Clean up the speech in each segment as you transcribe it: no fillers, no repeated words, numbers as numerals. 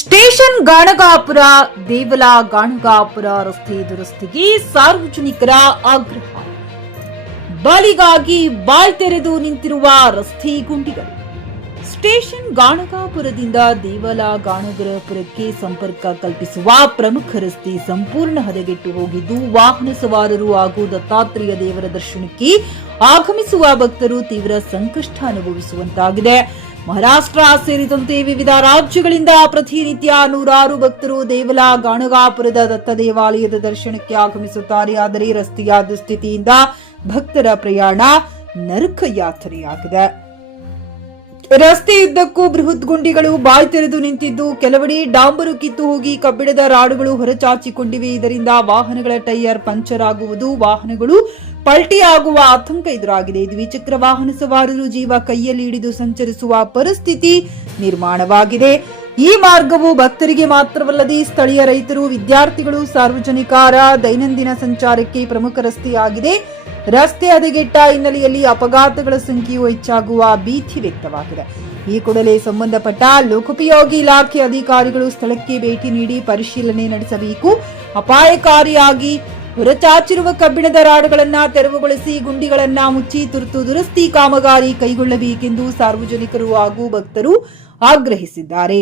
Station Ganagapur Devala Ganagapur ರಸ್ತೆ ದುರಸ್ತಿಗೆ ಸಾರ್ವಜನಿಕರ ಆಗ್ರಹ. ಬಲಿಗಾಗಿ ಬಾಯ್ ತೆರೆದು ನಿಂತಿರುವ ರಸ್ತೆ ಗುಂಡಿಗಳು. ಸ್ಟೇಷನ್ ಗಾಣಗಾಪುರದಿಂದ ದೇವಲ ಗಾಣಗಾಪುರಕ್ಕೆ ಸಂಪರ್ಕ ಕಲ್ಪಿಸುವ ಪ್ರಮುಖ ರಸ್ತೆ ಸಂಪೂರ್ಣ ಹದಗೆಟ್ಟು ಹೋಗಿದ್ದು, ವಾಹನ ಸವಾರರು ಹಾಗೂ ದತ್ತಾತ್ರೇಯ ದೇವರ ದರ್ಶನಕ್ಕೆ ಆಗಮಿಸುವ ಭಕ್ತರು ತೀವ್ರ ಸಂಕಷ್ಟ ಅನುಭವಿಸುವಂತಾಗಿದೆ. ಮಹಾರಾಷ್ಟ್ರ ಸೇರಿದಂತೆ ವಿವಿಧ ರಾಜ್ಯಗಳಿಂದ ಪ್ರತಿನಿತ್ಯ ನೂರಾರು ಭಕ್ತರು ದೇವಲ ಗಾಣಗಾಪುರದ ದತ್ತ ದೇವಾಲಯದ ದರ್ಶನಕ್ಕೆ ಆಗಮಿಸುತ್ತಾರೆ. ಆದರೆ ರಸ್ತೆಯ ದುಸ್ಥಿತಿಯಿಂದ ಭಕ್ತರ ಪ್ರಯಾಣ ನರಕ ಯಾತ್ರೆಯಾಗಿದೆ. ರಸ್ತೆಯುದ್ದಕ್ಕೂ ಬೃಹತ್ ಗುಂಡಿಗಳು ಬಾಯ್ ತೆರೆದು ನಿಂತಿದ್ದು, ಕೆಲವೆಡೆ ಡಾಂಬರು ಕಿತ್ತು ಹೋಗಿ ಕಬ್ಬಿಣದ ರಾಡುಗಳು ಹೊರಚಾಚಿಕೊಂಡಿವೆ. ಇದರಿಂದ ವಾಹನಗಳ ಟೈರ್ ಪಂಚರ್ ಆಗುವುದು, ವಾಹನಗಳು ಪಲ್ಟಿಯಾಗುವ ಆತಂಕ ಎದುರಾಗಿದೆ. ದ್ವಿಚಕ್ರ ವಾಹನ ಸವಾರರು ಜೀವ ಕೈಯಲ್ಲಿ ಹಿಡಿದು ಸಂಚರಿಸುವ ಪರಿಸ್ಥಿತಿ ನಿರ್ಮಾಣವಾಗಿದೆ. ಈ ಮಾರ್ಗವು ಭಕ್ತರಿಗೆ ಮಾತ್ರವಲ್ಲದೆ ಸ್ಥಳೀಯ ರೈತರು, ವಿದ್ಯಾರ್ಥಿಗಳು, ಸಾರ್ವಜನಿಕರ ದೈನಂದಿನ ಸಂಚಾರಕ್ಕೆ ಪ್ರಮುಖ ರಸ್ತೆಯಾಗಿದೆ. ರಸ್ತೆ ಹದಗೆಟ್ಟ ಹಿನ್ನೆಲೆಯಲ್ಲಿ ಅಪಘಾತಗಳ ಸಂಖ್ಯೆಯು ಹೆಚ್ಚಾಗುವ ಭೀತಿ ವ್ಯಕ್ತವಾಗಿದೆ. ಈ ಕೂಡಲೇ ಸಂಬಂಧಪಟ್ಟ ಲೋಕೋಪಯೋಗಿ ಇಲಾಖೆ ಅಧಿಕಾರಿಗಳು ಸ್ಥಳಕ್ಕೆ ಭೇಟಿ ನೀಡಿ ಪರಿಶೀಲನೆ ನಡೆಸಬೇಕು. ಅಪಾಯಕಾರಿಯಾಗಿ ಹೊರಚಾಚಿರುವ ಕಬ್ಬಿಣದ ರಾಡುಗಳನ್ನು ತೆರವುಗೊಳಿಸಿ ಗುಂಡಿಗಳನ್ನು ಮುಚ್ಚಿ ತುರ್ತು ದುರಸ್ತಿ ಕಾಮಗಾರಿ ಕೈಗೊಳ್ಳಬೇಕೆಂದು ಸಾರ್ವಜನಿಕರು ಹಾಗೂ ಭಕ್ತರು ಆಗ್ರಹಿಸಿದ್ದಾರೆ.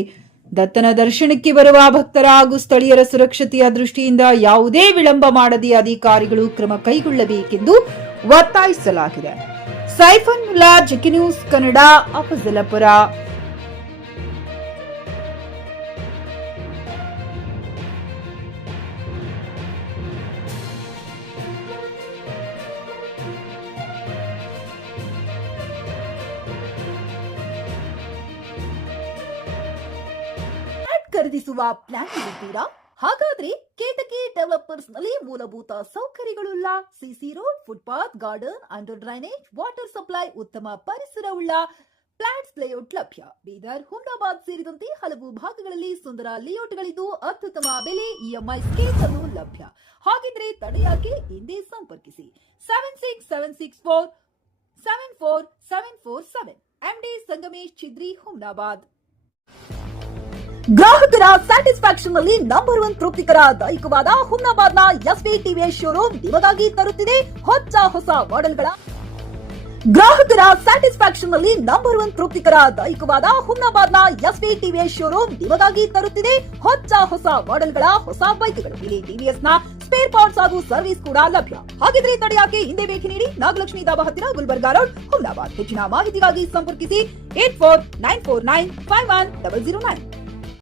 ದತ್ತನ ದರ್ಶನಕ್ಕೆ ಬರುವ ಭಕ್ತರ ಹಾಗೂ ಸ್ಥಳೀಯರ ಸುರಕ್ಷತೆಯ ದೃಷ್ಟಿಯಿಂದ ಯಾವುದೇ ವಿಳಂಬ ಮಾಡದೆ ಅಧಿಕಾರಿಗಳು ಕ್ರಮ ಕೈಗೊಳ್ಳಬೇಕೆಂದು ಒತ್ತಾಯಿಸಲಾಗಿದೆ. Saifulla, JK news Kannada, Afzalpur. ಖರೀದಿಸುವ ಪ್ಲಾನ್ ಇದ್ದೀರಾ? ಹಾಗಾದ್ರೆ ಕೇತಕಿ ಡೆವಲಪರ್ಸ್ ನಲ್ಲಿ ಮೂಲಭೂತ ಸೌಕರ್ಯಗಳುಳ್ಳ CC road, footpath, garden, under drainage, water supply, ಉತ್ತಮ ಪರಿಸರವುಳ್ಳ ಫ್ಲಾಟ್ಸ್ ಲೇಔಟ್ ಲಭ್ಯ. ಬೀದರ್, ಹುಮ್ನಾಬಾದ್ ಸೇರಿದಂತೆ ಹಲವು ಭಾಗಗಳಲ್ಲಿ ಸುಂದರ ಲೇಔಟ್ಗಳಿದ್ದು, ಅತ್ಯುತ್ತಮ ಬೆಲೆ, ಇಎಂಐ ಸ್ಕೀಮ್ಸ್ ಅನ್ನು ಲಭ್ಯ. ಹಾಗಿದ್ರೆ ತಡೆಯಾಕೆ? ಹಿಂದೆ ಸಂಪರ್ಕಿಸಿ 7676474747 ಎಂಡಿ ಸಂಗಮೇಶ್ ಚಿದ್ರಿ, ಹುಮ್ನಾಬಾದ್. ಗ್ರಾಹಕರ ಸ್ಯಾಟಿಸ್ಫ್ಯಾಕ್ಷನ್ ನಲ್ಲಿ ನಂಬರ್ 1 ತೃಪ್ತಿಕರದಾಯಕವಾದ ಹುಮ್ನಾಬಾದ್ನ ಎಸ್ವಿ ಟಿವಿಎಸ್ ಶೋರೂಮ್ ನಿಮಗಾಗಿ ತರುತ್ತಿದೆ ಹೊಸ ಮಾಡೆಲ್ಗಳ. ಗ್ರಾಹಕರ ಸ್ಯಾಟಿಸ್ಫ್ಯಾಕ್ಷನ್ ನಲ್ಲಿ ನಂಬರ್ 1 ತೃಪ್ತಿಕರದಾಯಕವಾದ ಹುಮ್ನಾಬಾದ್ನ ಎಸ್ವಿ ಟಿವಿಎಸ್ ಶೋರೂಮ್ ನಿಮಗಾಗಿ ತರುತ್ತಿದೆ ಹೊಸ ಮಾಡೆಲ್ಗಳ ಹೊಸ ಬೈಕ್ಗಳು. ಇಲ್ಲಿ ಟಿವಿಎಸ್ ನ ಸ್ಪೇರ್ ಪಾರ್ಟ್ಸ್ ಹಾಗೂ ಸರ್ವಿಸ್ ಕೂಡ ಲಭ್ಯ. ಹಾಗಿದ್ರೆ ತಡೆಯಾಕೆ? ಹಿಂದೆ ಭೇಟಿ ನೀಡಿ. ನಾಗಲಕ್ಷ್ಮಿ ಧಾಬಾ ಹತ್ತಿರ, ಗುಲ್ಬರ್ಗಾ ರೋಡ್, ಹುಮ್ನಾಬಾದ್. ಹೆಚ್ಚಿನ ಮಾಹಿತಿಗಾಗಿ ಸಂಪರ್ಕಿಸಿ 8494951009.